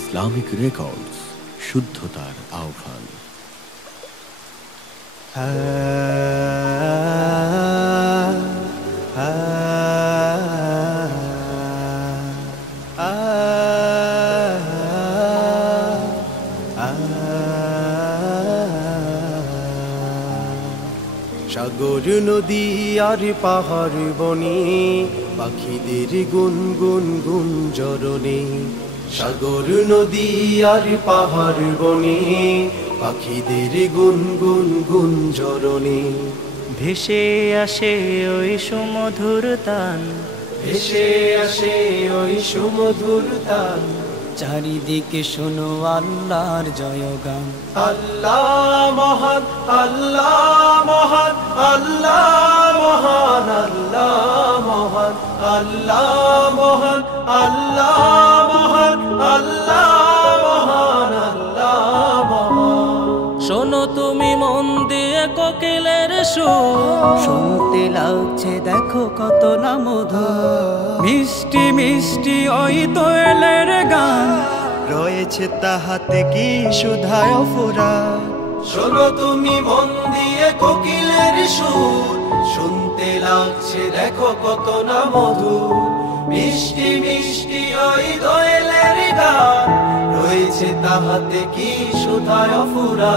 Islamic records, শুদ্ধতার আহ্বান। সাগর নদী আর পাহাড় বনে পাখিদের গুনগুন গুঞ্জরণে, সাগর নদী আর পাহাড় বনে পাখিদের গুনগুন গুঞ্জরণে। ভেসে আসে ওই সুমধুর তান, ভেসে আসে ওই সুমধুর তান। চারিদিকে শোনো আল্লাহর জয়গান। আল্লাহ মহান, আল্লাহ মহান, আল্লাহ মহান, আল্লাহ মহান, আল্লাহ মহান, আল্লাহ মহান, আল্লাহ মহান, আল্লাহ মহান। শোনো তুমি মন দিয়ে কোকিলের সুর, শুনতে লাগছে দেখো কত না মধুর। মিষ্টি মিষ্টি ওই দোয়েলের গান, রয়েছে তাহাতে কি সুধায় ফুরা। শোনো তুমি মন দিয়ে কোকিলের সুর, শুনতে লাগছে দেখো কত না মধুর। মিষ্টি মিষ্টি ওই দোয়েলের গান, রয়েছে তাহাতে কি সুধায় ফুরা।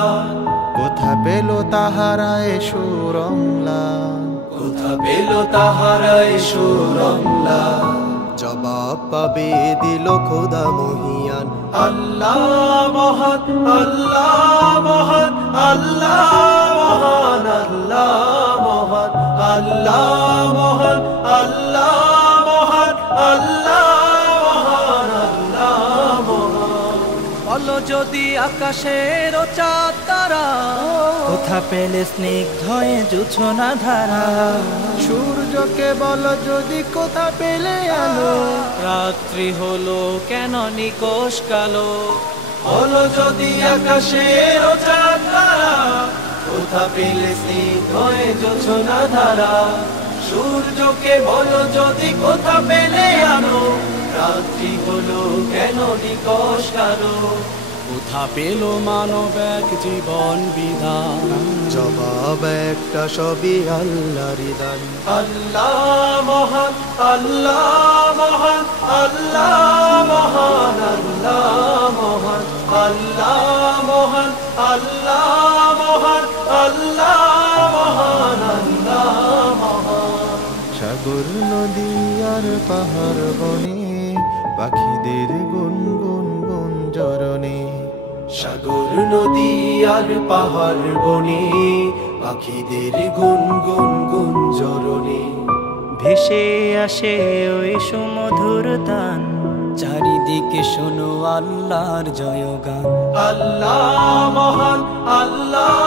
কোথা পেল তাহারায় সুরংলা, কোথা পেল তাহারায় সুরংলা। জবাব পাবে দিল খোদা মহিয়ান। আল্লাহ মহান, আল্লাহ মহান, আল্লাহ মহান, আল্লাহ মহান, আল্লাহ মহান, আল্লাহ মহান, আল্লাহ মহান, আল্লাহ মহান। বলো যদি আকাশের চাঁদ তারা, কোথা পেলে স্নিগ্ধ জোছনা ধারা। সূর্যকে বলো যদি কোথা পেলে আলো, রাত্রি হলো কেন নিকোষ কালো। বলো যদি আকাশের চাঁদ তারা, কোথা পেলে স্নিগ্ধ জোছনা ধারা। সূর্যকে বলো যদি কোথা পেলে আলো, রাত্রি হলো কেন নিকোষ কালো। কোথা পেল মানব এক জীবন বিধান, জবাব একটা সবই আল্লাহর দান। আল্লাহ মহান, আল্লাহ মহান, আল্লাহ মহান, আল্লাহ মহান, আল্লাহ মহান, আল্লাহ মহান, আল্লাহ মহান, আল্লাহ মহান। সাগর নদী আর পাহাড় বনে পাখিদের গুনগুন গুঞ্জরণে, সাগর নদী আর পাহাড় বনে পাখিদের গুনগুন গুঞ্জরণে। ভেসে আসে ওই সুমধুর তান, চারিদিকে শোনো আল্লাহর জয়গান। আল্লাহ মহান, আল্লাহ